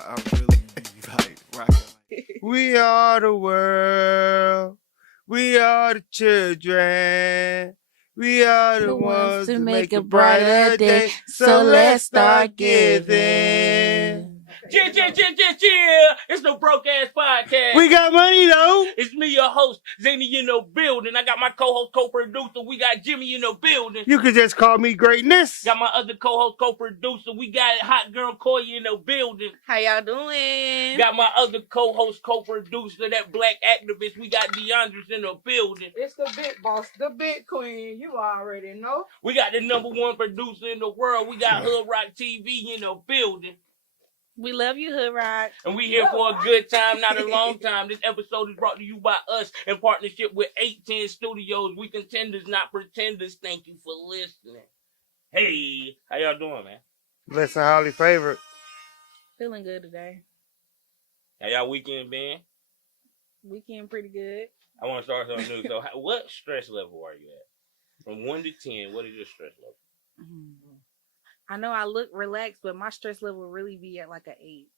I really be like rocking. We are the world. We are the children. We are the ones to make a brighter day. So let's start giving. It's the Broke Ass Podcast. We got money though. It's me, your host, Zany in the building. I got my co-host, co-producer. We got Jimmy in the building. You could just call me greatness. Got my other co-host, co-producer. We got Hot Girl Koya in the building. How y'all doing? Got my other co-host, co-producer, that black activist. We got DeAndre's in the building. It's the big boss, the big queen. You already know. We got the #1 producer in the world. We got Hood Rock TV in the building. We love you, Hood Rock. And we here for a good time, not a long time. This episode is brought to you by us in partnership with 810 Studios. We contenders, not pretenders. Thank you for listening. Hey, how y'all doing, man? Listen, Holly favorite. Feeling good today. How y'all weekend been? Weekend pretty good. I want to start something new. So, what stress level are you at? From 1 to 10, what is your stress level? I know I look relaxed, but my stress level really be at like an 8.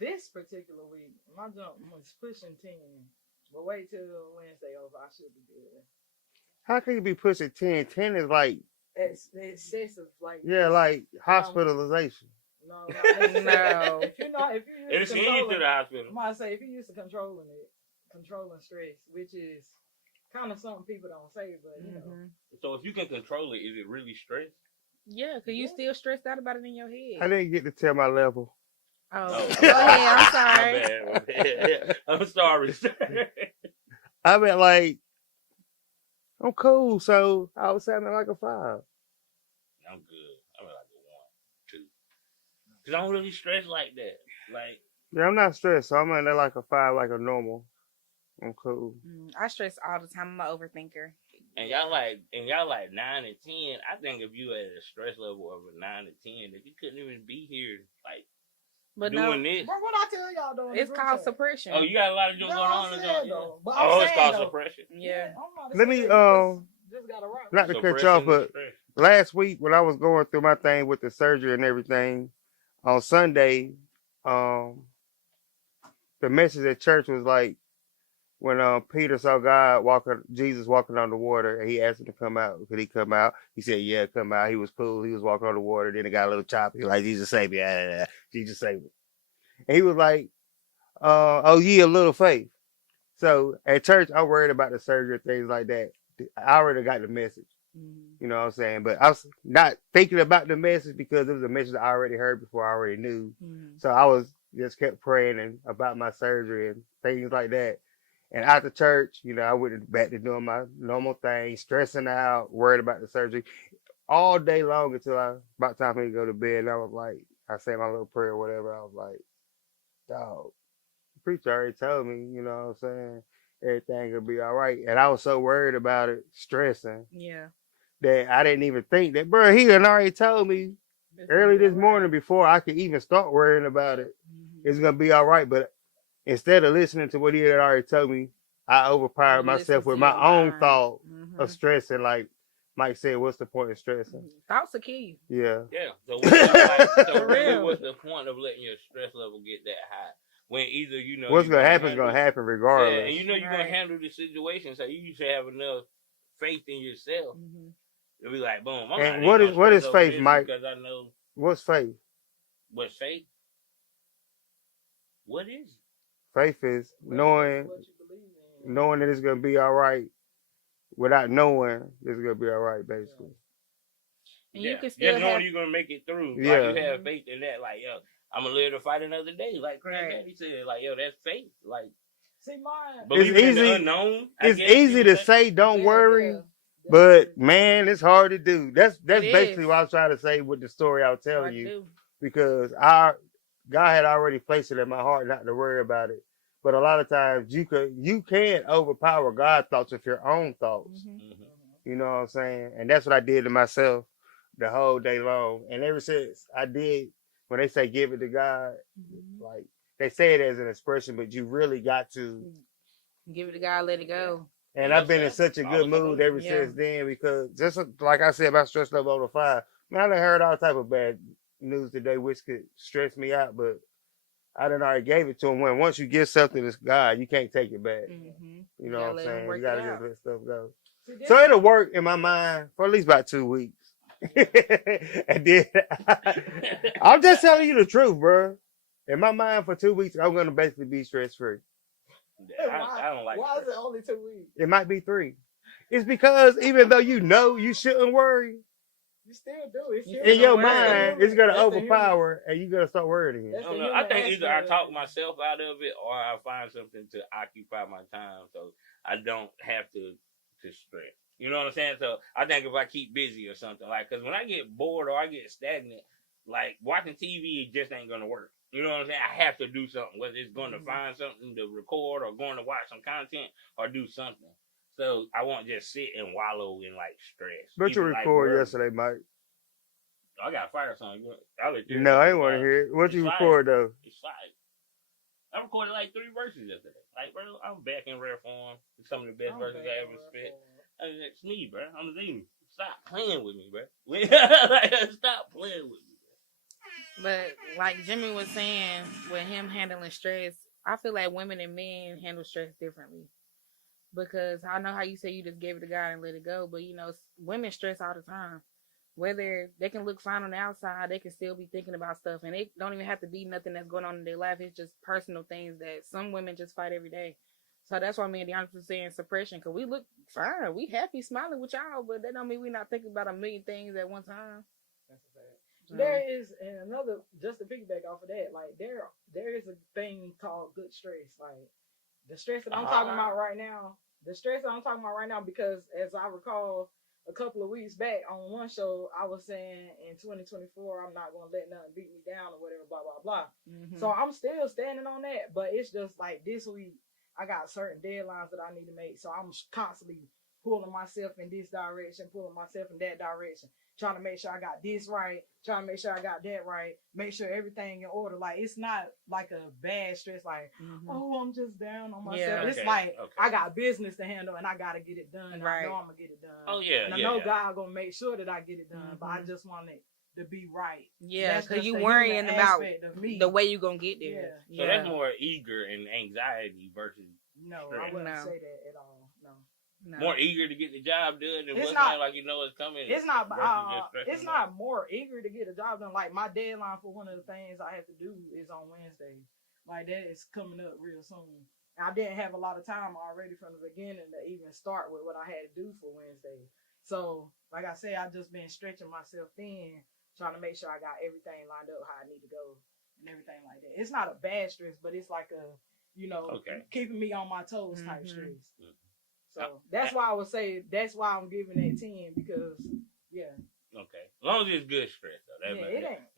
This particular week, my jump was pushing 10. But wait till Wednesday over. I should be good. How can you be pushing 10? 10 is like, It's excessive, like like hospitalization. No. No. If you It's send you to the hospital. I might say if you used to controlling stress, which is kind of something people don't say, but you know. So, if you can control it, is it really stress? Yeah, because you still stressed out about it in your head. I didn't get to tell my level. Oh, go ahead. I'm sorry. My bad. I'm sorry. I mean, like, I'm cool, so I was sounding like a 5. I'm good. I'm like a 1, 2. Because I don't really stress like that. Like, Yeah, I'm not stressed, so I'm in there like a 5, like a normal. I'm cool. I stress all the time. I'm an overthinker. and y'all like 9 and 10. I think if you had a stress level of a 9 to 10, that you couldn't even be here, like, But doing no, this. But what I tell y'all though, it's called suppression. Oh, you got a lot of doing going on. It's called suppression. Yeah. Let me, just gotta rock. not to cut you off, but last week when I was going through my thing with the surgery and everything, on Sunday, the message at church was like, when Peter saw Jesus walking on the water, and he asked him to come out. Could he come out? He said, yeah, come out. He was cool. He was walking on the water. Then it got a little choppy. Like, Jesus save me. Jesus save me. And he was like, oh, ye a little faith. So at church, I'm worried about the surgery, things like that. I already got the message. You know what I'm saying? But I was not thinking about the message because it was a message I already heard before I already knew. So I was just kept praying about my surgery and things like that. And after church, I went back to doing my normal thing, stressing out, worried about the surgery all day long until about time for me to go to bed. And I was like, I said my little prayer or whatever. I was like, dog, the preacher already told me, you know what I'm saying? Everything gonna be all right. And I was so worried about it, stressing, that I didn't even think that, bro, he had already told me early this morning before I could even start worrying about it. It's gonna be all right. But instead of listening to what he had already told me, I overpowered myself with my own thought of stressing. Like Mike said, what's the point of stressing? Thoughts are key. Yeah. Yeah. So, really, what's the point of letting your stress level get that high? When either, what's going to happen is going to happen regardless. Yeah, and you're going to handle the situation, so you should have enough faith in yourself. To be like, boom. And what is faith, Mike? Because I know. What's faith? What's faith? What is it? Faith is knowing that it's going to be all right without knowing it's going to be all right, basically. And you can still knowing you're going to make it through. Yeah. Like, you have faith in that. Like, yo, I'm going to live to fight another day. Like Granddaddy said, like, yo, that's faith. Like, see, mine. It's easy. In the unknown, it's easy to say, don't worry. But, man, it's hard to do. That's basically what I was trying to say with the story I was telling you. Because God had already placed it in my heart not to worry about it. But a lot of times you can't overpower God's thoughts with your own thoughts. You know what I'm saying? And that's what I did to myself the whole day long. And ever since I did, when they say give it to God, like they say it as an expression, but you really got to give it to God, let it go. And I've been in such a good mood ever since then because just like I said about stress level over 5, man, I done heard all type of bad news today, which could stress me out, but I done already gave it to him. When once you give something to God, you can't take it back. Mm-hmm. You know what I'm Let him saying? work You it gotta just out. let stuff go. See, So it'll work in my mind for at least about 2 weeks. And then I'm just telling you the truth, bro. In my mind, for 2 weeks, I'm gonna basically be stress free. I don't like why is stress. it only 2 weeks? It might be 3. It's because even though you know you shouldn't worry, You still do. It's You human. in your That's the mind, it's gonna That's the human. overpower, and you're gonna start worrying again. That's I don't the know. I human think either I aspect talk of it. myself out of it or I find something to occupy my time so I don't have to stress. You know what I'm saying? So I think if I keep busy or something, like, because when I get bored or I get stagnant, like watching TV just ain't gonna work. You know what I'm saying? I have to do something, whether it's going to find something to record or going to watch some content or do something. So I won't just sit and wallow in like stress. But you Even, like, record worry. yesterday, Mike. I got a fire song. I'll let you hear No, it. I ain't want to hear it. What It's you fire. record though? It's fire. I recorded like 3 verses yesterday. Like, bro, I'm back in rare form. It's some of the best verses I ever spit. It's me, bro. I'm Z. Stop playing with me, bro. Stop playing with me. But like Jimmy was saying, with him handling stress, I feel like women and men handle stress differently. Because I know how you say you just gave it to God and let it go, but women stress all the time. Whether they can look fine on the outside, they can still be thinking about stuff, and it don't even have to be nothing that's going on in their life. It's just personal things that some women just fight every day. So that's why me and Deanna was saying suppression, because we look fine, we happy, smiling with y'all, but that don't mean we're not thinking about a million things at one time. That's a fact. There is, and another, just to piggyback off of that, like there is a thing called good stress. Like the stress that I'm talking about right now, because as I recall, a couple of weeks back on one show, I was saying in 2024, I'm not going to let nothing beat me down or whatever, blah, blah, blah. Mm-hmm. So I'm still standing on that, but it's just like this week, I got certain deadlines that I need to make. So I'm constantly pulling myself in this direction, pulling myself in that direction, trying to make sure I got this right, trying to make sure I got that right, make sure everything in order. Like, it's not like a bad stress, like, oh, I'm just down on myself. Yeah. It's like, I got business to handle and I got to get it done. Right. I know I'm going to get it done. Oh, yeah. And I know God going to make sure that I get it done, but I just want it to be right. Yeah, because you worrying about the way you're going to get there. Yeah. So that's more eager and anxiety versus no, stress. I wouldn't say that at all. No. More eager to get the job done than what's not like it's coming. It's not. It's not more eager to get a job done. Like my deadline for one of the things I have to do is on Wednesday. Like that is coming up real soon. I didn't have a lot of time already from the beginning to even start with what I had to do for Wednesday. So, like I said, I've just been stretching myself thin, trying to make sure I got everything lined up how I need to go and everything like that. It's not a bad stress, but it's like a, keeping me on my toes type stress. Mm-hmm. So that's why I would say that's why I'm giving that 10 because Okay. As long as it's good stress though.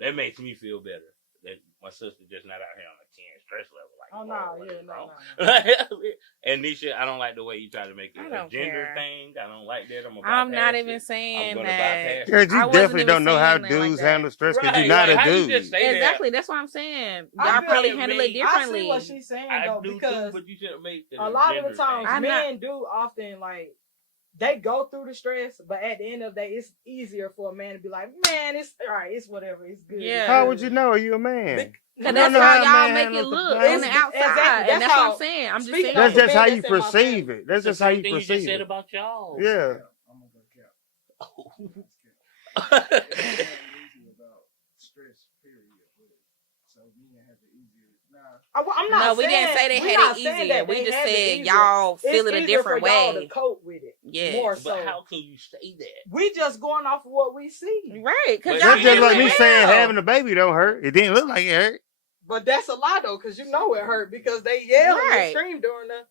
That makes me feel better. That my sister just not out here on a 10 stress level like no. And Nisha, I don't like the way you try to make it a gender thing. I don't like that. I'm not even saying that. Because you definitely don't know how dudes handle stress because you're not a dude. Exactly, that's what I'm saying. Y'all probably handle it differently. I see what she's saying though, because but you shouldn't make a lot of the times men do often like they go through the stress, but at the end of the day, it's easier for a man to be like, man, it's all right, it's whatever, it's good. Yeah. How would you know? Are you a man? Because that's how y'all make it look on the outside. And that's what I'm saying. I'm just saying. That's just how you perceive it. That's just how you perceive it. You just said about y'all. Yeah. I'm going to go cap. Stress, period. So men have it easier. I'm not saying, we didn't say they had it easier. We just said y'all feel it a different way. To cope with it. Yeah. More so. But how can you say that? We just going off of what we see. Right. Because that's just like me saying having a baby don't hurt. It didn't look like it hurt. But that's a lie though, because you know it hurt because they yelled and screamed during the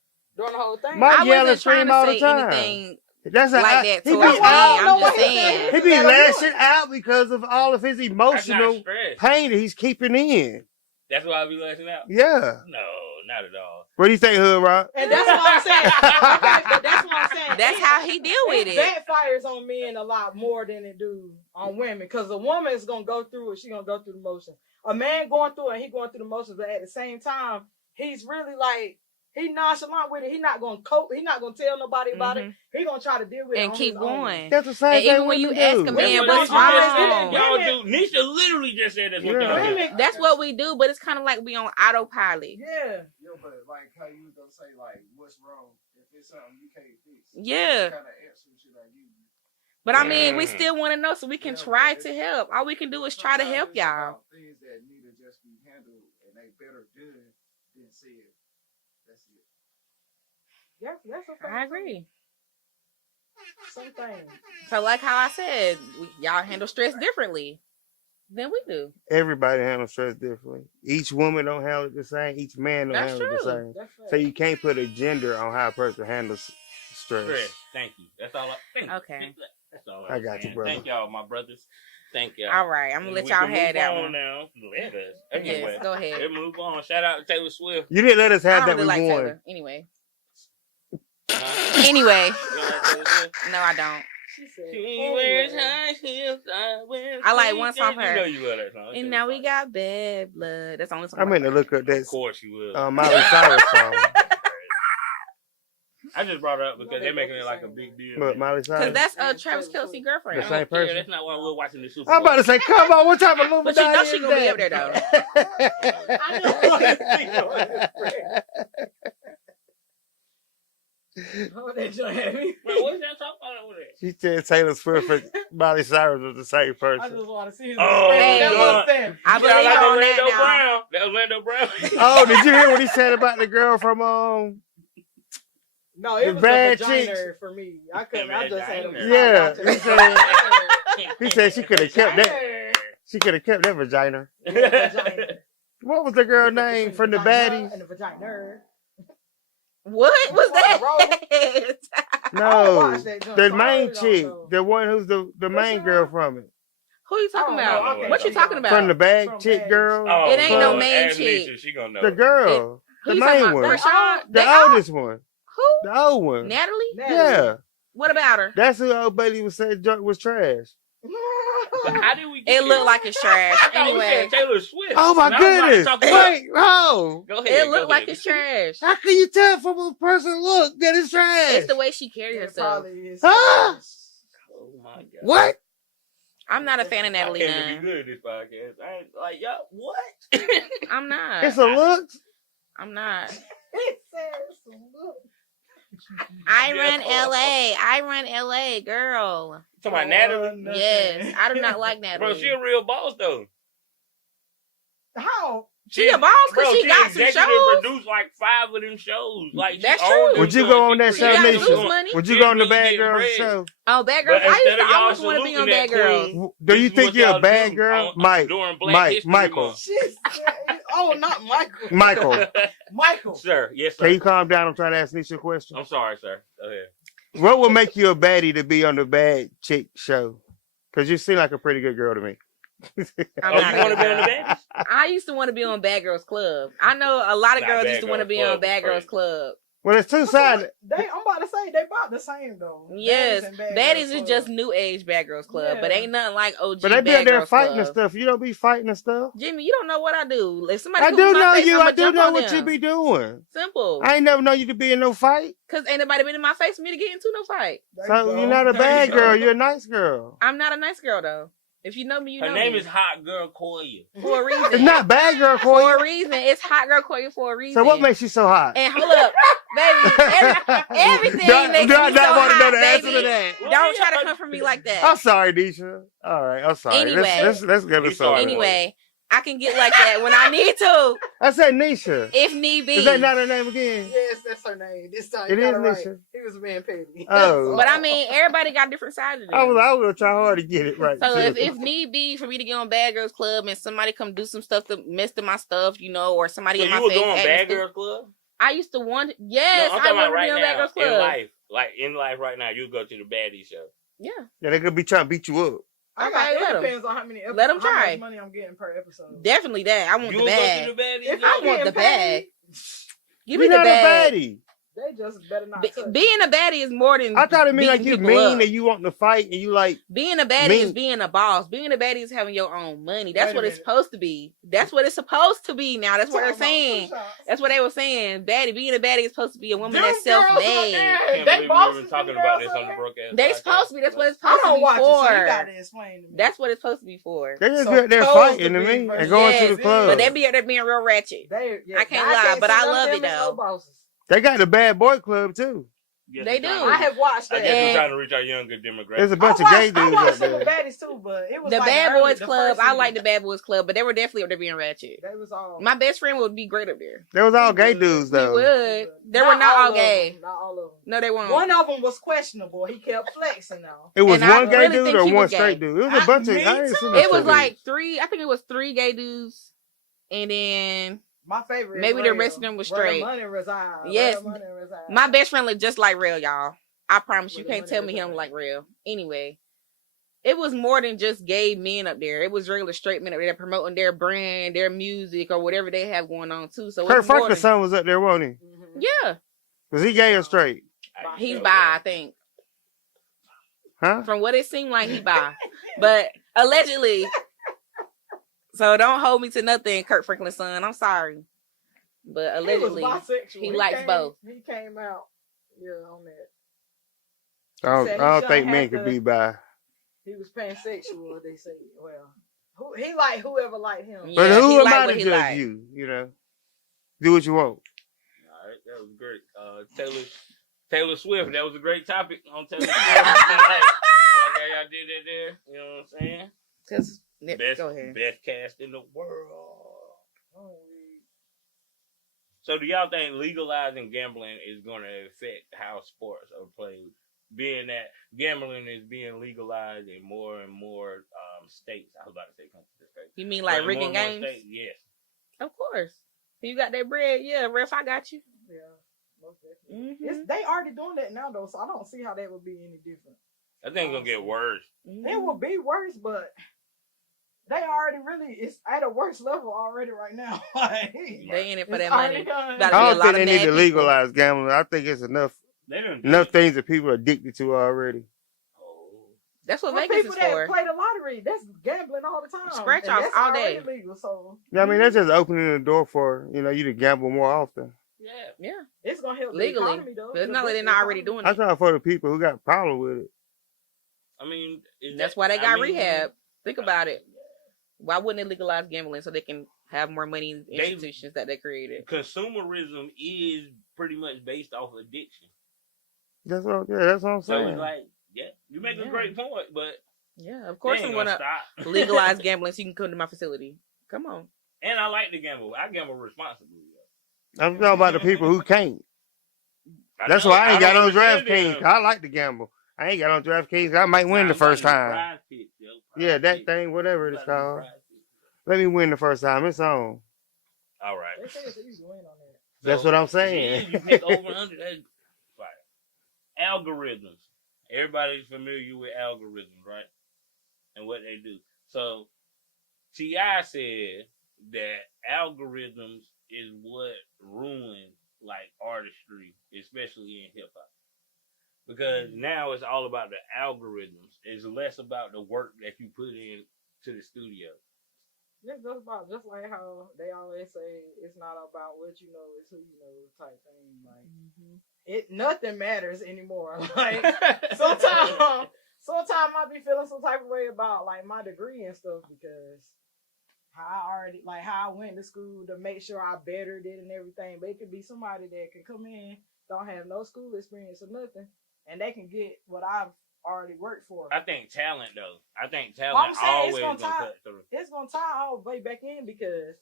whole thing. Mike yell and scream all the time. That's like that towards me. I'm just saying. He be lashing out because of all of his emotional pain that he's keeping in. That's why I be lashing out? Yeah. No, not at all. What do you think, Hood Rock? And that's what I'm saying. Okay, but that's what I'm saying. That's how he deal with it. It backfires on men a lot more than it do on women. Because a woman is going to go through it. She's going to go through the motions. A man going through it, he going through the motions. But at the same time, he's really like, he nonchalant with it. He not gonna cope. He not gonna tell nobody about it. He gonna try to deal with it And on keep his own. going. That's the same And thing even when you women ask do. a That's man, what what's Nisha just said. wrong? Y'all do. Nisha literally just said that's what Yeah. y'all do. Women, That's what we do, but it's kind of like we on autopilot. yeah. Yeah, but like how you gonna say like what's wrong if it's something you can't fix? Yeah. Kind of answer should I give you? But I mean, we still want to know so we can try to help. All we can do is try to help Sometimes it's y'all. about things that need to just be handled and they better done than said. That's it. That's a fact. I agree. Some things. So, like how I said, y'all handle stress differently than we do. Everybody handles stress differently. Each woman don't handle it the same. Each man don't That's handle it the true. same. That's fact. So you can't put a gender on how a person handles stress. Stress. Thank you. That's all. Okay. That's all. I got you, brother. Thank y'all, my brothers. Thank y'all. All right, I'm gonna let y'all have that one. Now. Let us. Anyway, Yes, go ahead. let's move on. Shout out to Taylor Swift. You didn't let us I have don't that. really like We won. Taylor. Anyway, You don't like Taylor Swift? no, I don't. She said, She wears high heels. I wear. I like one song from her. You know you love that song. And now we got bad blood. That's the only song. I meant to look up Of that course you will. Miley Cyrus song. I just brought it up because they're making it like a big deal. But Miley Because Cyrus. that's Travis Kelce's girlfriend. The I same don't care. person. That's not why we're watching the Super I'm Bowl. about to say, come on, what type of Illuminati But you know is she gonna be up there that? I just want to see her. Oh, that joint had me. Bro, what's that talking about over there? She said Taylor Swift and Miley Cyrus was the same I person. just want to see his Oh, expression. That God. was them. I believe like on Orlando that now. Brown. That Orlando Brown. Oh, did you hear what he said about the girl from No, it The was bad a vagina chicks. for me. I couldn't. I just had Vagina. a Yeah, he said he said she could have kept that. Vagina. She could have kept that vagina. Yeah, vagina. What was the girl Difference name between from the vagina baddies? and the vagina. What was that? I don't No, watch that joint, the so I main really don't chick, know. the one who's the main girl from it, Who you talking I don't know. about? I can't What you think talking of- about? from the bag From chick Baddies. girl. Oh, It ain't no Lord. main Ask chick. Nisha, she gonna know. The girl, Who the you talking main about? one, Rashawn? the They all- oldest one, Who? the old one. Natalie? Yeah, What about her? that's who old Bailey was saying was trash. But how did we get It looked here? like it's trash. I thought we Anyway, said Taylor Swift. Oh my And I was about to goodness! talk about- Wait, oh, Go ahead. it go looked like ahead. it's trash. how can you tell from a person look that it's trash? It's the way she carried It herself. probably is. Huh? Oh my God. What? I'm not a fan of I Natalie can't even Nunn. be good at this podcast. I ain't like y'all. What? I'm not. It's a look. I'm not. It says, look. I run LA. I run LA, girl. Talking about Natalie. Yes, I do not like Natalie. Bro, she a real boss though. How? She a boss because Bro, she got some executive shows. produced like 5 of them shows. Like That's she true. owned them Would you shows. go on that She show, got Nisha? loose money. Would you She go on the really Bad getting Girls bread. show? Oh, Bad Girls. But I used instead to of y'all always want to be on saluting Bad that Girls. queen, Do you this is think what you're a y'all bad do girl? on- Mike, during Black Mike, History Michael. Month. She said, oh, not Michael. Michael, Michael. Sir, yes, sir. can you calm down? I'm trying to ask Nisha a question. I'm sorry, sir. Go ahead. What would make you a baddie to be on the Bad Chick show? Because you seem like a pretty good girl to me. I'm Oh, not you want to a be on the girl. baddies? I used to want to be on Bad Girls Club. I know a lot of Nah, girls Bad used to want to Girls be Club on Bad was Girls crazy. Club. Well, it's two sides. I'm about to say, they about the same, though. Yes, Baddies and Bad Baddies Girls is Club. just new age Bad Girls Club, but Yeah. ain't nothing like OG But they be Bad out there Girls fighting Club. and stuff. You don't be fighting and stuff. Jimmy, you don't know what I do. If somebody I comes do in my know face, you. I'ma I do jump know on what you them. be doing. Simple. I ain't never know you to be in no fight. Because ain't nobody been in my face for me to get into no fight. There So you go. you're not a There bad you go. girl. You're a nice girl. I'm not a nice girl, though. If you know me, you Her know name me. is Hot Girl Koya. For a reason. It's not bad girl, For Koya. a reason. It's Hot Girl Koya for a reason. So what makes you so hot? And hold up, baby. Everything makes do I me not so want to know hot, the answer baby. to that? Don't try to come for me like that. I'm sorry, Nisha. All right, I'm sorry. Anyway. let's get We this sorry. over. Anyway, I can get like that when I need to, I said Nisha. if need be. Is that not her name again? Yes, that's her name. This time It you got is it right. Nisha. He was being petty. Oh. But I mean, everybody got different sides of I was them. gonna try hard to get it right. So too. if need be for me to get on Bad Girls Club and somebody come do some stuff to mess to my stuff, you know, or somebody So in my you would face. go on acting Bad stupid. Girls Club? I used to want. Yes, No, I'm I talking want about to be right on Bad Girls now. In Club. life. Like, in life right now, you go to the baddie show. Yeah. Yeah, they could be trying to beat you up. I Okay, got, let it 'em. depends on how many episodes, Let 'em how try. much money I'm getting per episode. Definitely that. I want You the would go bag. to the baddie If show? I I'm want getting the bag. paid, Give me You're the not bag. a baddie. They just better not touch being a baddie is more than I thought it meant like beating you people mean up. that you want to fight and you like Being a baddie is being a boss. Being a baddie is having your own money. That's what it's supposed to be. That's what it's supposed to be now. That's what they're saying. That's what they were saying. Being a baddie is supposed to be a woman that's self-made. They bosses talking about this on the broadcast. They supposed to be. That's what it's supposed to be for. So you gotta explain to me. That's what it's supposed to be for. They just be out there fighting to me and going to the club. But they be out there being real ratchet. I can't lie, but I love it though. They got the bad boy club too. Yes, they do. I have watched that. I guess we're trying to reach our younger demographic. There's a bunch of gay dudes I out watched some there. of the baddies too, but it was the like Bad Boys Club. I like the bad. Bad Boys Club, but they were definitely up there being ratchet. They was all. My best friend would be great up there. They was all gay dudes They though. would. They were not all gay. Not all of them. No, they weren't. One of them was questionable. He kept flexing though. It was And I one gay really dude think or he one was gay. straight dude. It was a bunch of. Me I didn't see too. no It was straight like three. I think it was three gay dudes, and then My favorite. Maybe is the Rail. rest of them was Where the straight. money reside. Yes. Where the money reside. my best friend looked just like Real, y'all. I promise you With the can't money tell me he reside. don't like Real. Anyway, it was more than just gay men up there. It was regular straight men up there promoting their brand, their music, or whatever they have going on too. So Kurt it's more Franklin's than, son was up there, wasn't Mhm. yeah, he? Was he gay or straight? he's bi, I think. Huh? From what it seemed like, he bi, but allegedly. So don't hold me to nothing, Kurt Franklin's son. I'm sorry, but allegedly he was bisexual. he likes both. He came out, on that. I said he don't shouldn't think men have could to- be bi. He was pansexual. They say, well, he liked whoever liked him. Yeah, But he who am like I what to he judge like. you? You know, do what you want. All right, that was great. Taylor Swift, that was a great topic on Taylor Swift. Okay, y'all did that there. You know what I'm saying? Cause go ahead. Best cast in the world. So do y'all think legalizing gambling is going to affect how sports are played? Being that gambling is being legalized in more and more states. I was about to say countries. You mean like But in rigging more and more games? states, yes. Of course. You got that bread, yeah. Ref, I got you. Yeah, most definitely. Mm-hmm. They already doing that now though, so I don't see how that would be any different. I think it's going to get worse. It will be worse, but they already it's at a worse level already right now. Like, They in it for it's that money. already done. Gotta be I a don't lot think of they mad need to people. legalize gambling. I think it's enough They done things that people are addicted to already. That's what For Vegas people is that for. play the lottery, that's gambling all the time. Scratch And offs that's all already day. legal, so Yeah, I mean that's just opening the door for you to gamble more often. Yeah. Yeah. it's gonna help Legally. the economy though. But it's It'll not like boost they're the not already economy. doing I'm it. talking for the people who got a problem with it. I mean, That's why they got rehab. Think about it. Why wouldn't they legalize gambling so they can have more money in institutions that they created? Consumerism is pretty much based off addiction. That's what I'm So saying. it's like, yeah, you make a great point, but Yeah, of they course ain't I'm gonna gonna stop. legalize gambling so you can come to my facility. Come on. And I like to gamble. I gamble responsibly. I'm talking about the people who can't. I That's know, why I ain't got on understand DraftKings. them. I like to gamble. I ain't got on DraftKings. I might win the I'm first talking time. prize picks, yo. Yeah, Prize that picks. thing, whatever I'm it's talking called. prize picks. Let me win the first time. It's on. All right. They say it's easy to win on that. That's what I'm saying. Yeah, you pick over under. That's right. Algorithms. Everybody's familiar with algorithms, right? And what they do. So, T.I. said that algorithms is what ruined like artistry, especially in hip hop. Because now it's all about the algorithms. It's less about the work that you put in to the studio. It's just like how they always say it's not about what you know, it's who you know type thing. Like nothing matters anymore. Like sometimes I be feeling some type of way about like my degree and stuff because how I went to school to make sure I bettered it and everything. But it could be somebody that can come in, don't have no school experience or nothing, and they can get what I've already worked for. I think talent, though. I think Well, talent I'm saying always it's gonna gonna cut through. It's gonna tie all the way back in because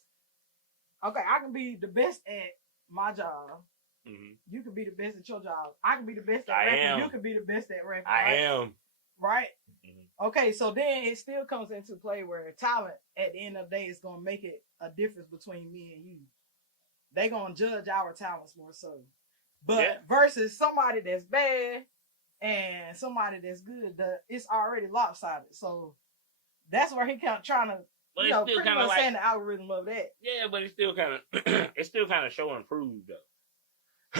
I can be the best at my job. Mm-hmm. You can be the best at your job. I can be the best at I rapping. am. You can be the best at rapping. I right? am. Right? Mm-hmm. Okay, so then it still comes into play where talent at the end of the day is gonna make it a difference between me and you. They gonna judge our talents more so. But versus somebody that's bad and somebody that's good, it's already lopsided. So that's where he kept trying to But it's still pretty kind of much like saying the algorithm of that. yeah, but it's still kind of show and prove though.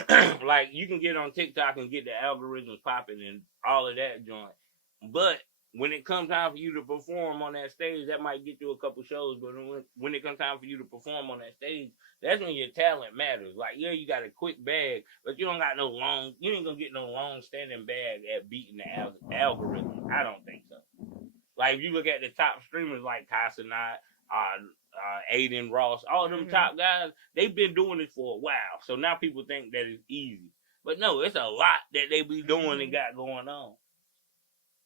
Like you can get on TikTok and get the algorithms popping and all of that joint, but when it comes time for you to perform on that stage, that might get you a couple shows. But when it comes time for you to perform on that stage, that's when your talent matters. Like, yeah, you got a quick bag, but you don't got no long. You ain't gonna get no long standing bag at beating the algorithm. I don't think so. Like if you look at the top streamers like Casanat, Aiden Ross, all them top guys, they've been doing this for a while. So now people think that it's easy, but no, it's a lot that they be doing and got going on.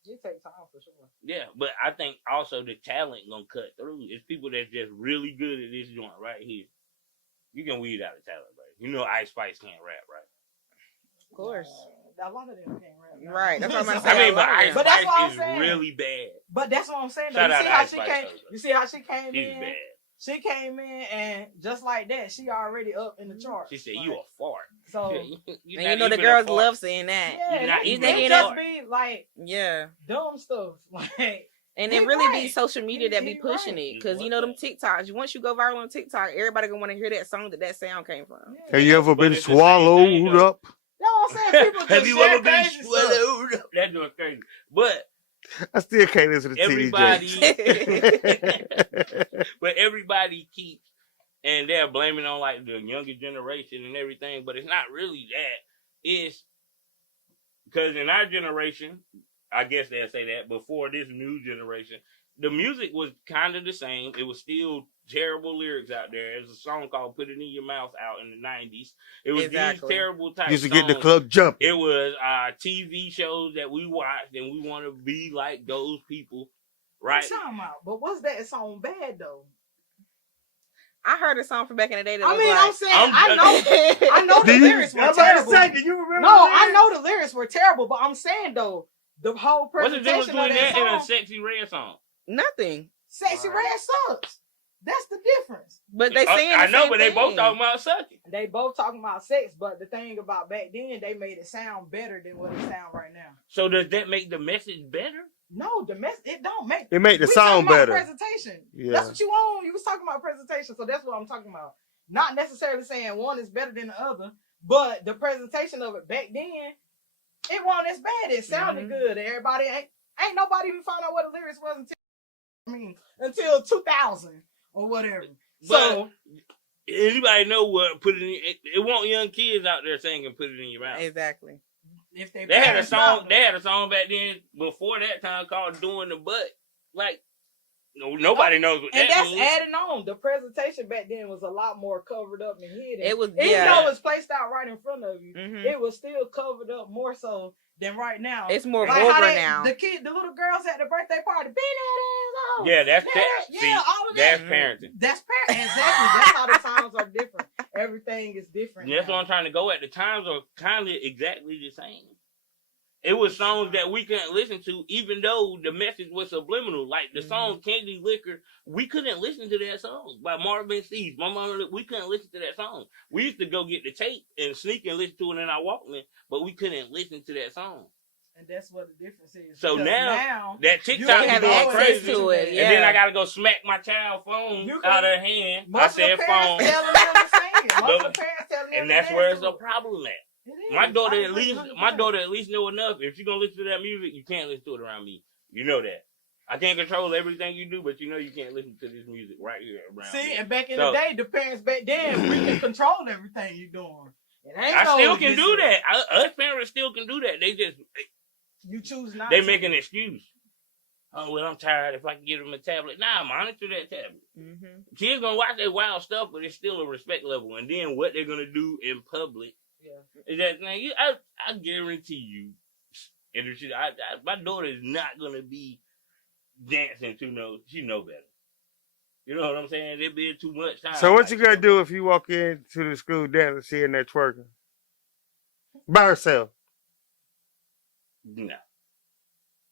It takes time for sure. Yeah, but I think also the talent gonna cut through. It's people that's just really good at this joint right here. You can weed out the talent, right? You know Ice Spice can't rap, right? Of course. A lot of them can't rap. No. Right. That's what I'm I saying. mean, but Ice But that's what I'm Spice is saying. really bad. But that's what I'm saying. Shout out to Ice Spice, You see how she came She's in? bad. She came in and just like that, she already up in the charts. She said, "You a fart." So And you know the girls love saying that. yeah, You You it think you just know? be like Yeah. dumb stuff. Like And He it really be right. social media that He be pushing right. it. Because, you know, them TikToks, once you go viral on TikTok, everybody going to want to hear that song that sound came from. Have you ever But been it's the same swallowed thing, though. up? you know what I'm saying? People just Have you share ever been crazy stuff. swallowed up? That doing crazy, but I still can't listen to everybody, TDJ. but everybody keeps, and they're blaming on like the younger generation and everything, but it's not really that. It's because in our generation, I guess they'll say that before this new generation, the music was kind of the same. It was still terrible lyrics out there. There's a song called "Put It in Your Mouth" out in the 90s. It was these terrible type Used to songs. get the club jumping. It was TV shows that we watched, and we want to be like those people, right? What you talking about? But what's that song bad though? I heard a song from back in the day that I was mean, like, I'm saying I know Do the you- lyrics were I'm about to terrible. say, do you remember No, the I lyrics? know the lyrics were terrible, but I'm saying though, the whole What's the difference presentation of between that that and a song, Sexy Red song? nothing. Sexy Right. Red sucks. That's the difference. But they saying I the know, same but they both thing. talking about sucking. They both talking about sex, but the thing about back then, they made it sound better than what it sound right now. So does that make the message better? No, the mess it don't make. It made the we song talking about better. presentation. Yeah. That's what you want. You was talking about presentation, so that's what I'm talking about. Not necessarily saying one is better than the other, but the presentation of it back then, it wasn't as bad. It sounded good. Everybody ain't nobody even found out what the lyrics was until 2000 or whatever. So Anybody know what put it in? It won't young kids out there singing "Put It in Your Mouth." Exactly. if They had a parents song. know, They had a song back then before that time called "Doing the Butt." Like nobody knows what and that that's means. adding on. The presentation back then was a lot more covered up and hidden. It was, Even yeah. though it's placed out right in front of you, Mhm. it was still covered up more so than right now. It's more Like how vulgar they- now. The little girls at the birthday party, beat that ass off. Yeah, that's Yeah, all of that's that. parenting. That's exactly. That's how the times are different. Everything is different. And that's now. what I'm trying to go at. The times are kind of exactly the same. It was songs that we couldn't listen to, even though the message was subliminal. Like the song "Candy Liquor," we couldn't listen to that song by Marvin Seas. My mama, we couldn't listen to that song. We used to go get the tape and sneak and listen to it in our Walkman, but we couldn't listen to that song. And that's what the difference is. So Because now that you TikTok have be going access crazy, to it, and then yeah. I gotta go smack my child phone You can- out of her hand. I most said of the phone, parents telling them to sing it. Most of the parents telling them and to that's dance where it's to a it. problem at. It is. My daughter I at agree least 100%. know enough. If she's gonna listen to that music, you can't listen to it around me. You know that. I can't control everything you do, but you know you can't listen to this music right here around See, me. and back in So- the day, the parents back then, we can control everything you doing. It ain't I no still can this- do that. Us parents still can do that. They just You choose not they to. make an excuse. Oh well, I'm tired. If I can get them a tablet, nah, monitor that tablet. Mhm. Kids gonna watch that wild stuff, but it's still a respect level. And then what they're gonna do in public Yeah. is that thing. I guarantee you, and if my daughter is not gonna be dancing to no. She know better. You know what I'm saying? It be too much time. So what you gonna do if you walk into the school dance and see her there twerking by herself No.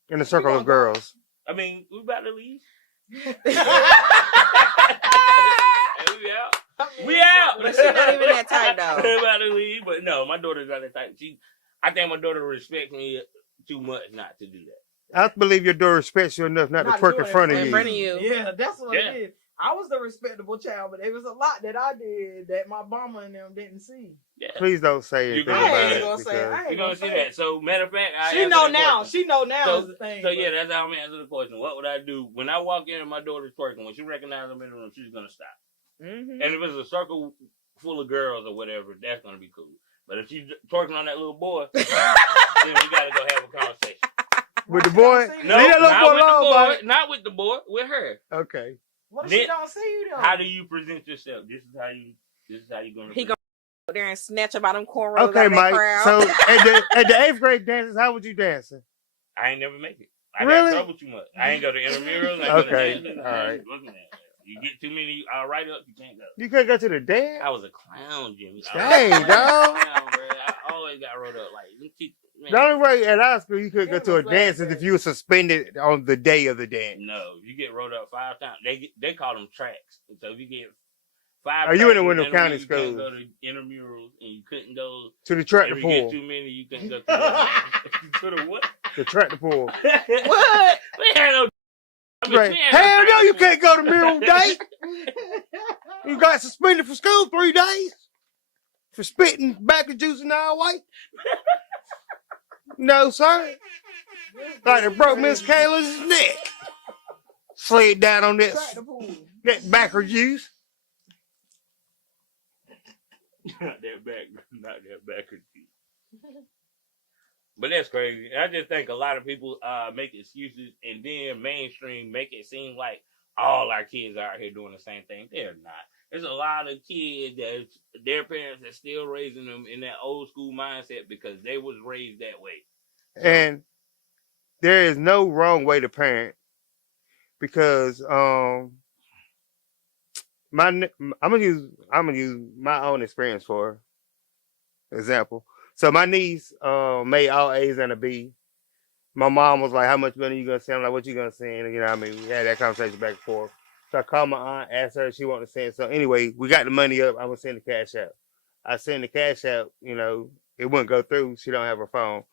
in a circle gonna of go. girls? I mean, we about to leave. We out. We out. But she not even that type, though. We about to leave, but no, my daughter's not that type. I think my daughter respects me too much not to do that. I believe your daughter respects you enough not to Not twerk doing in front of it In you. front of you. Yeah, that's what Yeah. it is. I was the respectable child, but there was a lot that I did that my mama and them didn't see. Yeah. Please don't say You're anything gonna about see it. that. gonna say. Because... You're gonna see that. So, matter of fact, She know now. She know now is the thing. So yeah, that's how I'm answering the question. What would I do when I walk in and my daughter's twerking? When she recognizes I'm in the room, she's gonna stop. Mm-hmm. And if it's a circle full of girls or whatever, that's gonna be cool. But if she's twerking on that little boy, then we gotta go have a conversation. With the boy? No, Leave that little not boy with the alone, boy. buddy. Not with the boy. With her. Okay. What if Then- she don't see you though? How do you present yourself? This is how you gonna. He gonna go there and snatch about them cornrows Okay, out of that Mike. crowd. So at the 8th grade dances, how would you dancing? I ain't never make it. I Really? got trouble too much. I ain't go to intramurals. Okay, all right. You get too many write ups, you can't go. You couldn't go to the dance? I was a clown, Jimmy. Dang, I was a dog. clown, bro. I always got wrote up like man. The only way at our school you couldn't go Yeah, to a but dance is if you were suspended on the day of the dance. No, you get wrote up 5 times. They call them tracks. So if you get 5 Are you in the tracks, Windham then County you couldn't schools? go to intramurals and you couldn't go. To the tractor If you get pool. too many, you couldn't go to to the what? The tractor pool. What? We had no. Right. Hell no, you can't go to Mural Day. You got suspended from school 3 days for spitting back of juice in our way. No, sir. Like it broke Miss Kayla's neck. Slid down on that backer juice. Not that back. But that's crazy. I just think a lot of people make excuses and then mainstream make it seem like all our kids are out here doing the same thing. They're not. There's a lot of kids that their parents are still raising them in that old school mindset because they was raised that way. And there is no wrong way to parent because I'm gonna use my own experience for example. So my niece made all A's and a B. My mom was like, "How much money you gonna send?" I'm like, "What you gonna send?" You know what I mean? We had that conversation back and forth. So I called my aunt, asked her if she wanted to send. So anyway, we got the money up. I'm gonna send the cash out. I send the cash out. You know, it wouldn't go through. She don't have her phone.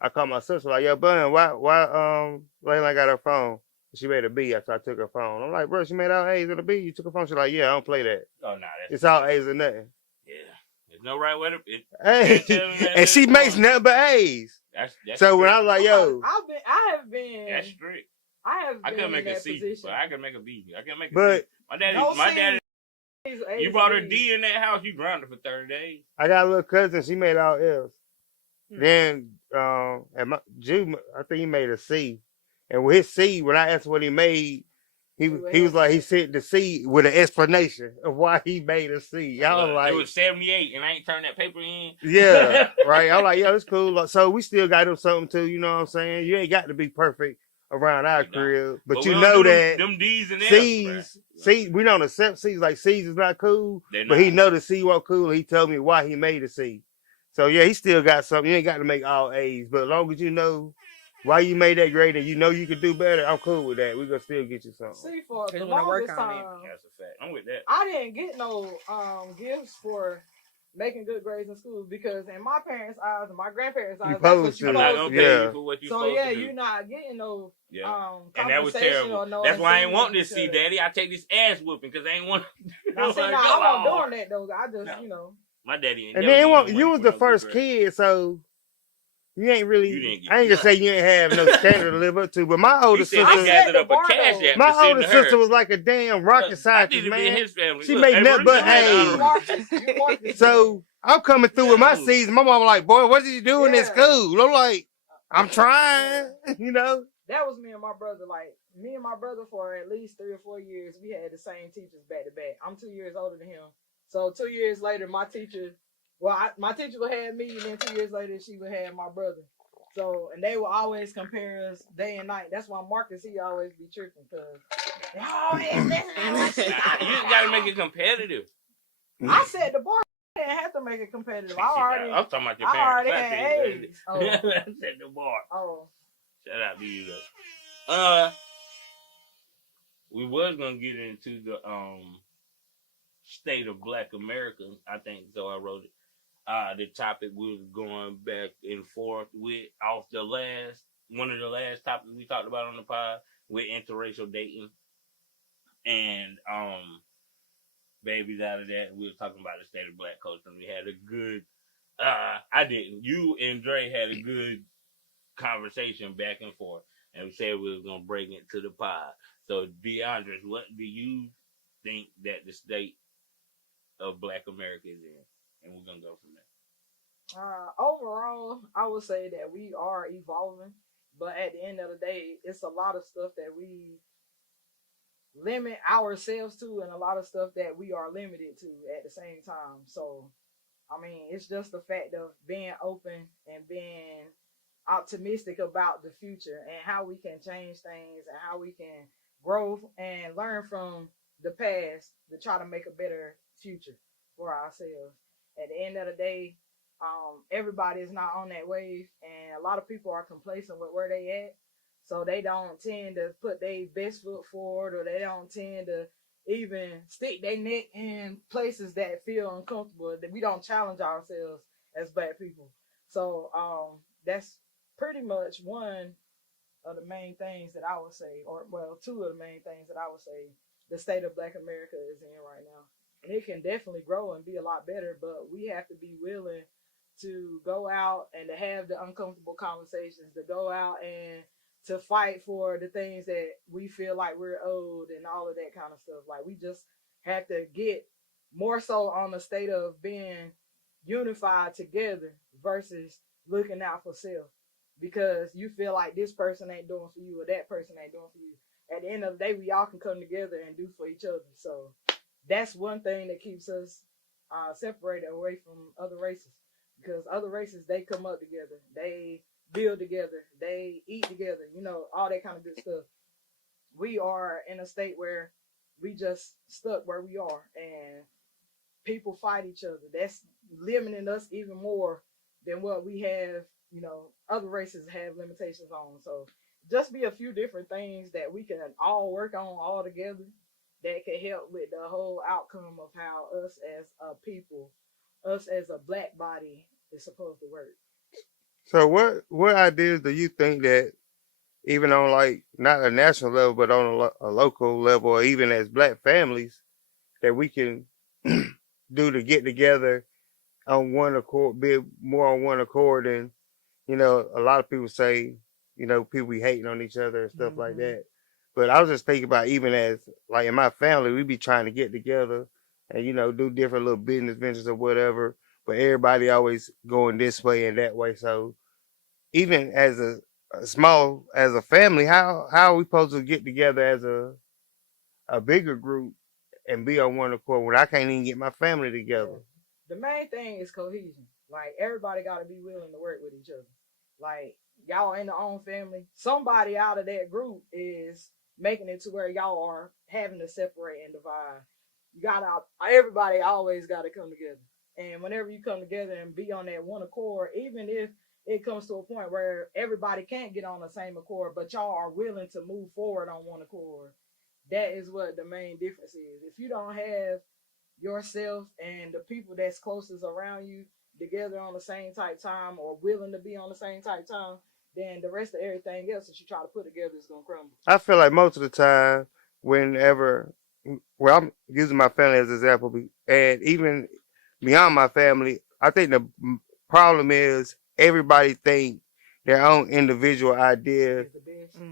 I called my sister like, "Yo, Bun, why Layla got her phone?" She made a B after I took her phone. I'm like, "Bro, she made all A's and a B. You took her phone." She's like, "Yeah, I don't play that. Oh no, It's all A's or nothing." Yeah, there's no right way to. Hey, and she makes nothing but A's. That's So when strict. I was like, "Yo," I have been. That's strict. I I been couldn't make in a that C, position. but I could make a B. I can make a but C. My daddy, No my C's, daddy. A's, You brought a B's. D in that house, you grounded for 30 days. I got a little cousin, she made all L's. Then at my Jew, I think he made a C. And with his C, when I asked what he made, he was like he said the C with an explanation of why he made a C. I was Look, like, it was 78, and I ain't turned that paper in. yeah, right. I'm like, yo, it's cool. So we still got him something too, you know what I'm saying? You ain't got to be perfect around our crib, but you we know don't do that them D's and F's, C's, C, we don't accept C's. Like C's is not cool, They're but he not. know the C wasn't cool. He told me why he made a C. So yeah, he still got something. You ain't got to make all A's, but as long as you know why you made that grade and you know you could do better, I'm cool with that. We gonna still get you something. See, for They the wanna work longest on it. time, That's a fact. I'm with that. I didn't get no gifts for making good grades in school because in my parents' eyes and my grandparents' eyes, You that's what supposed you to. I'm not supposed gonna to pay Yeah. you for what you So supposed yeah, to do. you're not getting no Yeah. And that was compensation terrible. or no That's why I ain't want incentive this C, because- Daddy. I take this ass whooping because I ain't want. Now, see, I now, I wasn't go doing that though. I just, No. My daddy ain't And never then gave me you money was for the no good first grades. kid, so you ain't really. You didn't get I ain't gonna say you ain't have no standard to live up to, but my older He said sister, they gathered up a Bardo. cash app my to send older to her. sister was like a damn rocket I need scientist, to be in man. his family. She Look, made hey, nothing Marie but had A's. honorable- You Marcus, So I'm coming through with my Yo. C's. My mom was like, "Boy, what did you do in this Yeah. school?" I'm like, "I'm trying," you know. that was me and my brother. Like me and my brother for at least 3 or 4 years, we had the same teachers back to back. I'm 2 years older than him, so 2 years later, my teacher would have me, and then 2 years later, she would have my brother. So, and they would always compare us day and night. That's why Marcus, he always be tripping because they always listen to what she You just gotta make it competitive. I said the bar didn't have to make it competitive. I'm talking about your I parents. already I had said- A's. Oh. I said the bar. Oh, Shout out to you though. We was gonna get into the state of Black America. I think so. I wrote it. The topic we was going back and forth with off the last one of the last topics we talked about on the pod with interracial dating. and babies out of that. We were talking about the state of black culture, and we had a good. I didn't. You and Dre had a good conversation back and forth, and we said we was gonna bring it to the pod. So, DeAndre, what do you think that the state of Black America is in? And we're gonna go from there. Overall, I would say that we are evolving, but at the end of the day, it's a lot of stuff that we limit ourselves to, and a lot of stuff that we are limited to at the same time. So, I mean, it's just the fact of being open and being optimistic about the future and how we can change things and how we can grow and learn from the past to try to make a better future for ourselves. At the end of the day, everybody is not on that wave, and a lot of people are complacent with where they at, so they don't tend to put their best foot forward, or they don't tend to even stick their neck in places that feel uncomfortable. That we don't challenge ourselves as black people. So that's pretty much one of the main things that I would say, or well, two of the main things that I would say the state of Black America is in right now. And it can definitely grow and be a lot better, but we have to be willing to go out and to have the uncomfortable conversations, to go out and to fight for the things that we feel like we're owed and all of that kind of stuff. Like, we just have to get more so on the state of being unified together versus looking out for self, because you feel like this person ain't doing for you or that person ain't doing for you. At the end of the day, we all can come together and do for each other. So that's one thing that keeps us separated away from other races, because other races, they come up together, they build together, they eat together, all that kind of good stuff. We are in a state where we just stuck where we are, and people fight each other. That's limiting us even more than what we have, other races have limitations on. So just be a few different things that we can all work on all together that can help with the whole outcome of how us as a people, us as a black body is supposed to work. So what ideas do you think that even on like not a national level, but on a local level, or even as black families, that we can do to get together on one accord, be more on one accord? And a lot of people say, people be hating on each other and stuff like that. But I was just thinking about, even as like in my family, we be trying to get together and do different little business ventures or whatever. But everybody always going this way and that way. So even as a small as a family, how are we supposed to get together as a bigger group and be on one accord when I can't even get my family together? Yeah. The main thing is cohesion. Like, everybody got to be willing to work with each other. Like, y'all in the own family, somebody out of that group is making it to where y'all are having to separate and divide. Everybody always got to come together. And whenever you come together and be on that one accord, even if it comes to a point where everybody can't get on the same accord, but y'all are willing to move forward on one accord, that is what the main difference is. If you don't have yourself and the people that's closest around you together on the same type time, or willing to be on the same type time, then the rest of everything else that you try to put together is gonna crumble. I feel like most of the time, whenever, well, I'm using my family as an example, and even beyond my family, I think the problem is everybody think their own individual idea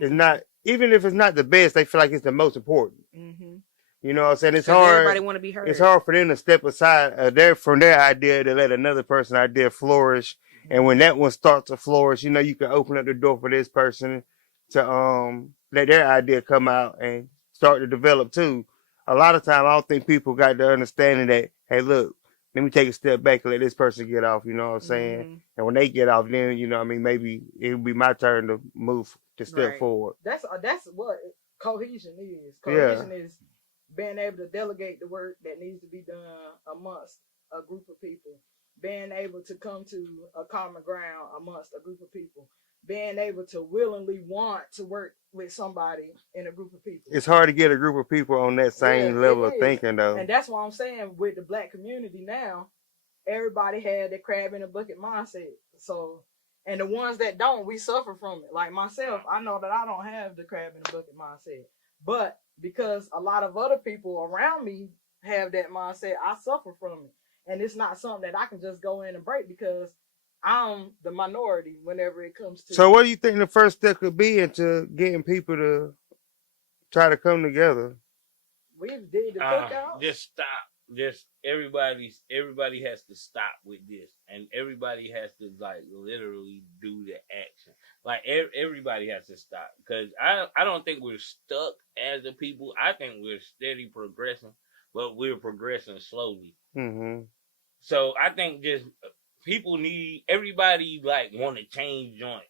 is not, even if it's not the best, they feel like it's the most important. Mm-hmm. You know what I'm saying? It's 'Cause hard. everybody want to be heard. It's hard for them to step aside from their idea to let another person's idea flourish. And when that one starts to flourish, you can open up the door for this person to let their idea come out and start to develop too. A lot of time, I don't think people got the understanding that, hey, look, let me take a step back and let this person get off. You know what I'm saying? Mm-hmm. And when they get off, then maybe it'll be my turn to move to step forward. That's what cohesion is. Cohesion is being able to delegate the work that needs to be done amongst a group of people, being able to come to a common ground amongst a group of people, being able to willingly want to work with somebody in a group of people. It's hard to get a group of people on that same level of thinking, though. And that's why I'm saying, with the black community now, everybody had the crab in a bucket mindset. So, and the ones that don't, we suffer from it. Like myself, I know that I don't have the crab in a bucket mindset. But because a lot of other people around me have that mindset. I suffer from it. And it's not something that I can just go in and break because I'm the minority whenever it comes to. So what do you think the first step could be into getting people to try to come together? We did the cookouts. Just stop. Just everybody has to stop with this, and everybody has to like literally do the action. Like everybody has to stop because I don't think we're stuck as a people. I think we're steady progressing, but we're progressing slowly. Mm-hmm. So I think just people need everybody like want to change joint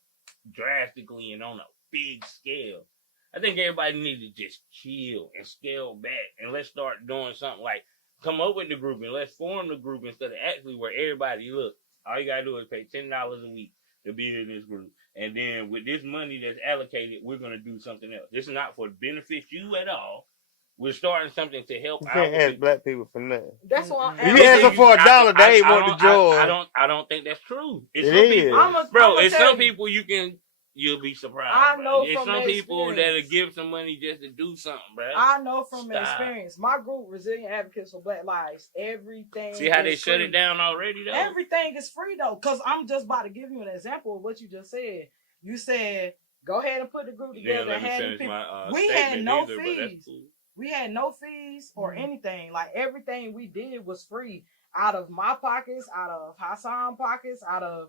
drastically and on a big scale. I think everybody needs to just chill and scale back and let's start doing something like come up with the group and let's form the group instead of actually where everybody look. All you gotta do is pay $10 a week to be in this group. And then with this money that's allocated, we're gonna do something else. This is not for benefit you at all. We're starting something to help You out. can't ask black people for nothing. That's why If you ask them for $1, they ain't want to join. I don't think that's true. It's It some is. people, bro. It's some people you'll be surprised. I know it's from some people experience. that'll give some money just to do something, bro. I know from experience. My group, Resilient Advocates for Black Lives, everything. See how they shut it down already, though? Everything is free, though. Because I'm just about to give you an example of what you just said. You said, go ahead and put the group together. We had no fees. Cool. We had no fees or anything. Like, everything we did was free. Out of my pockets, out of Hassan pockets, out of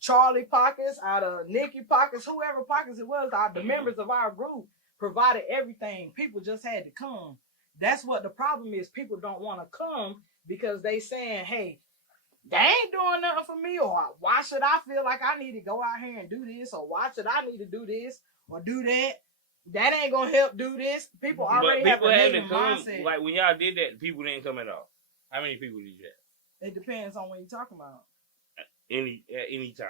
Charlie pockets, out of Nikki pockets, whoever pockets it was, the members of our group provided everything. People just had to come. That's what the problem is. People don't want to come because they saying, hey, they ain't doing nothing for me, or why should I feel like I need to go out here and do this, or why should I need to do this or do that? That ain't gonna help do this. People already have a negative mindset. Like when y'all did that, people didn't come at all. How many people did that? It depends on what you're talking about. At any time.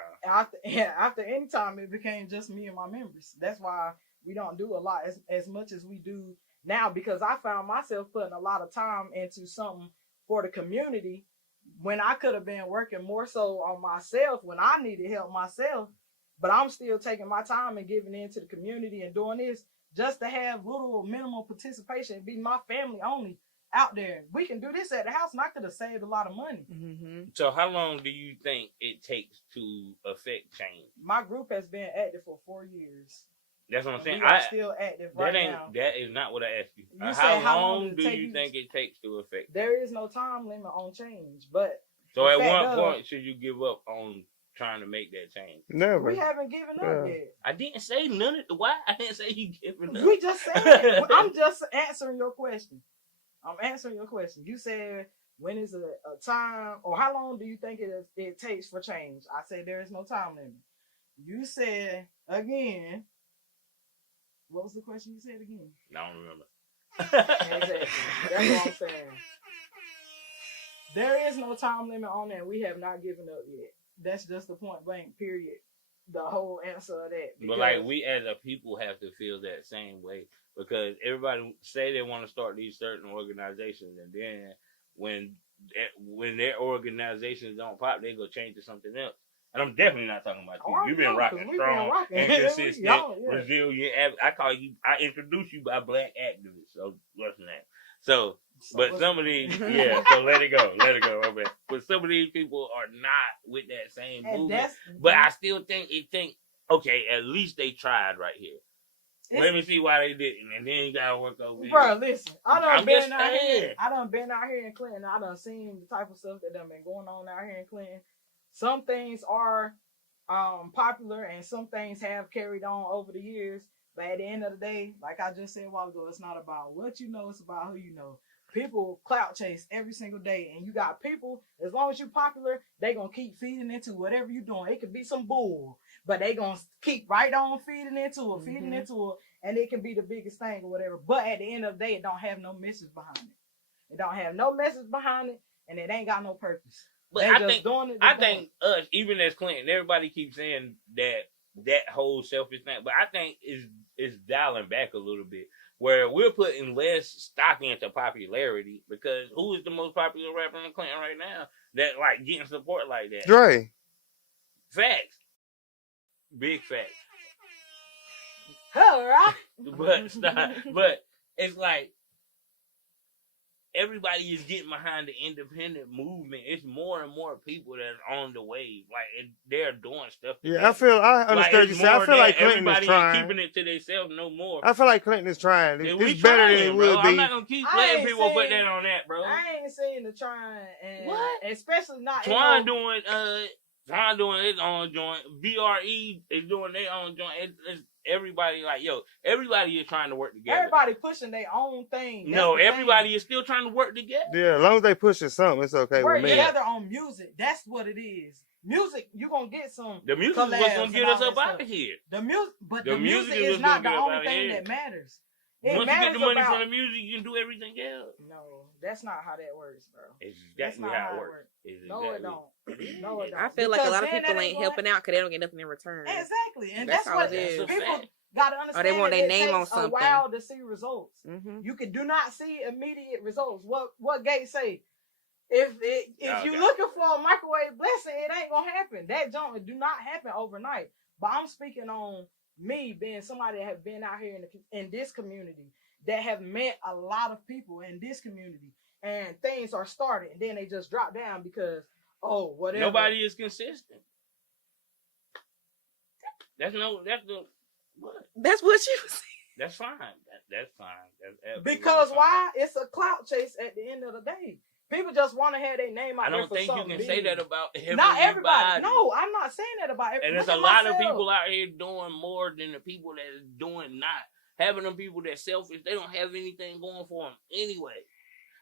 After any time, it became just me and my members. That's why we don't do a lot as much as we do now, because I found myself putting a lot of time into something for the community when I could have been working more so on myself when I needed help myself. But I'm still taking my time and giving into the community and doing this just to have little minimal participation, be my family only out there. We can do this at the house, and I could have saved a lot of money. Mm-hmm. So how long do you think it takes to affect change? My group has been active for 4 years. That's what I'm saying. We are still active right now. That is not what I asked you. How long do you think it takes to affect? There is no time limit on change, but so at what point should you give up on trying to make that change? Never. We haven't given up yet. I didn't say none of the why. I didn't say you giving up. We just said I'm just answering your question. I'm answering your question. You said when is a time, or how long do you think it takes for change? I say there is no time limit. You said again. What was the question you said again? I don't remember. Exactly. That's what I'm saying. There is no time limit on that. We have not given up yet. That's just the point blank, period. The whole answer of that. But like we as a people have to feel that same way, because everybody say they want to start these certain organizations, and then when their organizations don't pop, they go change to something else. And I'm definitely not talking about you. You've been rocking strong and consistent, resilient. I introduced you by black activists. So what's that? So but some of these, so let it go. Okay. But some of these people are not with that same movement. But I still think okay, at least they tried right here. Let me see why they didn't, and then you gotta work over here. Bro, listen, I done been out here in Clinton. I done seen the type of stuff that done been going on out here in Clinton. Some things are popular, and some things have carried on over the years. But at the end of the day, like I just said a while ago, it's not about what you know, it's about who you know. People clout chase every single day, and you got people, as long as you're popular, they gonna keep feeding into whatever you're doing. It could be some bull, but they gonna keep right on feeding into it, and it can be the biggest thing or whatever. But at the end of the day, it don't have no message behind it. It don't have no message behind it, and it ain't got no purpose. But I think us, even as Clinton, everybody keeps saying that whole selfish thing, but I think it's dialing back a little bit, where we're putting less stock into popularity, because who is the most popular rapper in Clinton right now that like getting support like that? Dre. Facts. Big facts. All right. But it's like everybody is getting behind the independent movement. It's more and more people that are on the wave, like, and they're doing stuff together. Yeah, I understand like, you say. I feel like Clinton is everybody trying. ain't keeping it to themselves no more. I feel like Clinton is trying. Yeah, It's better than it bro. would be. I'm not gonna keep letting people put that on that, bro. I ain't saying the trying, and What? especially not Twan doing his own joint. BRE is doing their own joint. It's everybody like, yo, everybody is trying to work together. Everybody pushing their own thing. No, everybody is still trying to work together. Yeah, as long as they pushing something, it's okay work with me. together on music. That's what it is. Music, you gonna get some. The music is what's gonna get us up out of here. The music, but The the music music is is not the what's gonna only get us thing out that of matters. Once you get the money about, from the music, you can do everything else. No, that's not how that works, bro. It's That's exactly not how it works. No, it don't. No, it don't. I feel like a Because lot of then people that ain't gonna helping out because they don't get nothing in return. Exactly, and That's that's all what it is. people gotta understand. Or they want that their it name takes on something. a while to see results. Mm-hmm. You do not see immediate results. What Gates say? If you Okay. looking for a microwave blessing, it ain't gonna happen. That junk do not happen overnight. But I'm speaking on me being somebody that have been out here in this community, that have met a lot of people in this community, and things are started, and then they just drop down because whatever. Nobody is consistent. That's what you was That's fine. That's fine. That's because fine. why? It's a clout chase at the end of the day. People just want to have their name out I there don't for think you something can big. say that about everybody. Not everybody. No, I'm not saying that about everybody. And there's a lot of people out here doing more than the people that is doing not. Having them people that selfish, they don't have anything going for them anyway.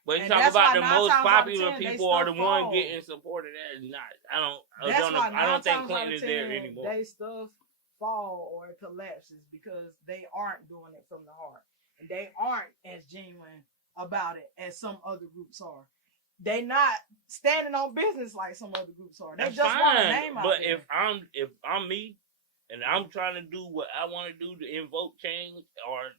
But you talk about the most popular people are the ones getting supported. That is not. I don't think Clinton is there anymore. They stuff fall or it collapses because they aren't doing it from the heart, and they aren't as genuine about it as some other groups are. They not standing on business like some other groups are. They That's just fine, want a name out but there. if I'm me and I'm trying to do what I want to do to invoke change or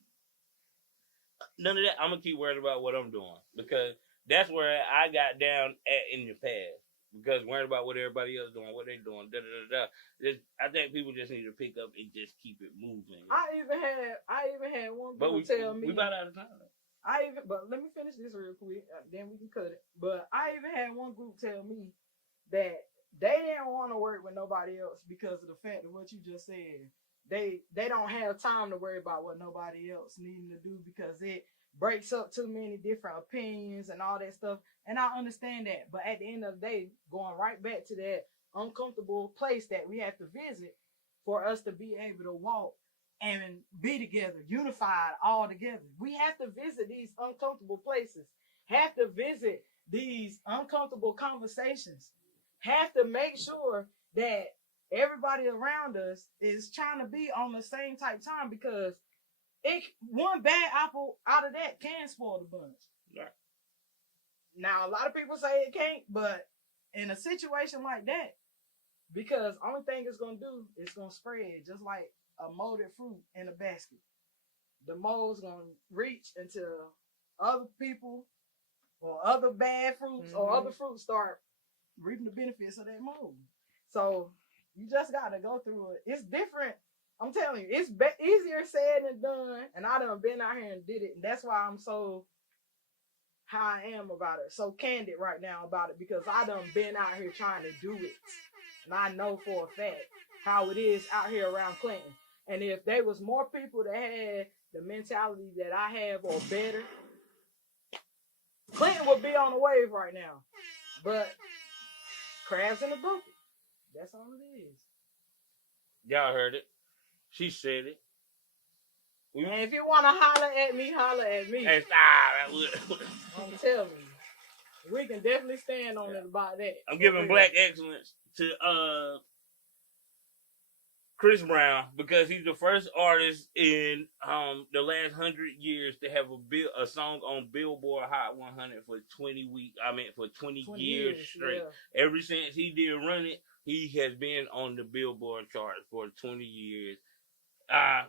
none of that, I'm gonna keep worried about what I'm doing because that's where I got down at in the past. Because worried about what everybody else doing, what they doing, I think people just need to pick up and just keep it moving. I even had one people tell me. We about out of time. But let me finish this real quick, then we can cut it. But I even had one group tell me that they didn't want to work with nobody else because of the fact of what you just said. They don't have time to worry about what nobody else needing to do because it breaks up too many different opinions and all that stuff. And I understand that. But at the end of the day, going right back to that uncomfortable place that we have to visit for us to be able to walk and be together, unified all together. We have to visit these uncomfortable places, have to visit these uncomfortable conversations, have to make sure that everybody around us is trying to be on the same type time because one bad apple out of that can spoil the bunch. Right. Now, a lot of people say it can't, but in a situation like that, because only thing it's going to do is going to spread just like a molded fruit in a basket. The mold's going to reach until other people or other bad fruits or other fruits start reaping the benefits of that mold. So you just got to go through it. It's different. I'm telling you, it's easier said than done. And I done been out here and did it. And that's why I'm so how I am about it. So candid right now about it because I done been out here trying to do it. And I know for a fact how it is out here around Clinton. And if there was more people that had the mentality that I have or better, Clinton would be on the wave right now. But crabs in the bucket. That's all it is. Y'all heard it. She said it. And if you want to holler at me, holler at me. Hey, stop. I'm telling you. We can definitely stand on it about that. I'm giving black excellence to Chris Brown because he's the first artist in the last 100 years to have a song on Billboard Hot 100 for 20 years straight. Yeah. Ever since he did Run It, he has been on the Billboard chart for 20 years.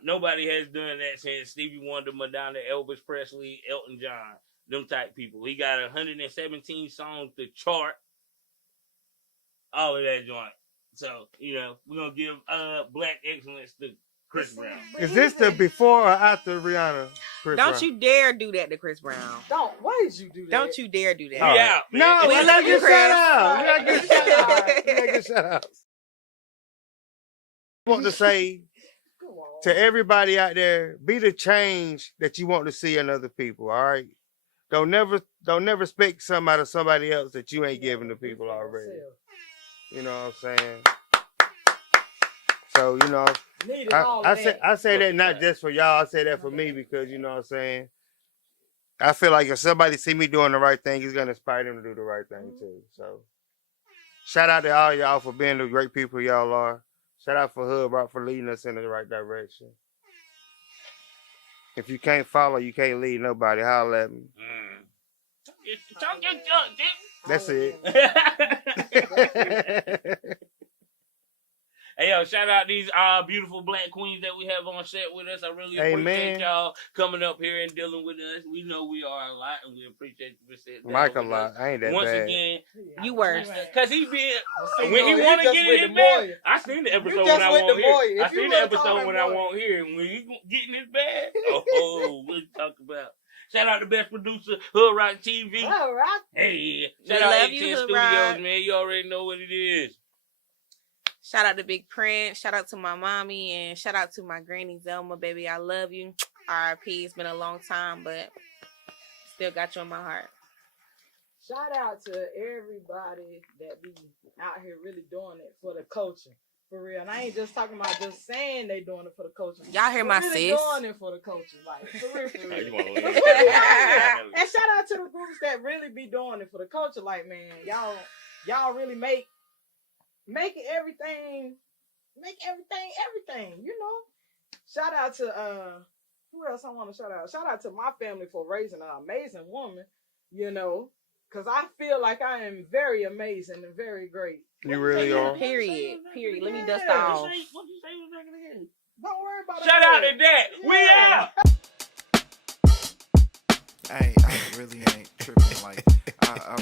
Nobody has done that since Stevie Wonder, Madonna, Elvis Presley, Elton John, them type people. He got 117 songs to chart. All of that joint. So, we're going to give black excellence to Chris Brown. Is this the before or after Rihanna? Chris Don't Brown? you dare do that to Chris Brown. Why did you do that? Don't you dare do that. We out, man. No, We we love gotta you, get Chris. shout out. We gotta get shout out. We gotta get shout out. I want to say Come on. to everybody out there, be the change that you want to see in other people. All right. Don't never expect something out of somebody else that you ain't giving to people already. You know what I'm saying? So, you know, Needed all of I that. say that not just for y'all. I say that for me because, you know what I'm saying? I feel like if somebody see me doing the right thing, it's going to inspire them to do the right thing too. So, shout out to all y'all for being the great people y'all are. Shout out for Hub Rock for leading us in the right direction. If you can't follow, you can't lead nobody. Holler at me. That's it. Hey, yo, shout out these beautiful black queens that we have on set with us. I really appreciate y'all coming up here and dealing with us. We know we are a lot, and we appreciate you for sitting down Mike a with lot. us. I ain't that Once bad. again, You were. because he been, when he want to get in his bag, I seen the episode when I won't hear. I seen the episode when I won't hear. When he get in his bag, oh, we'll talk about. Shout out to best producer, Hood Rock TV. All right. Hey, We shout out love 18 you, Hood Studios, Rock. man. You already know what it is. Shout out to Big Prince. Shout out to my mommy. And shout out to my granny, Zelma. Baby, I love you. R.I.P. It's been a long time, but still got you in my heart. Shout out to everybody that be out here really doing it for the culture. For real. And I ain't just talking about just saying they doing it for the culture. Y'all hear my really sis? doing it for the culture. Like, for real, for real. You wanna leave? And shout out to the groups that really be doing it for the culture. Like, man, y'all really make everything, you know. Shout out to who else I want to shout out? Shout out to my family for raising an amazing woman, you know, because I feel like I am very amazing and very great. You really are. Period. Let me dust Yeah. off. What you say was that again? Don't worry about it. Shout out to that. We Yeah. out. I really ain't tripping. Like, I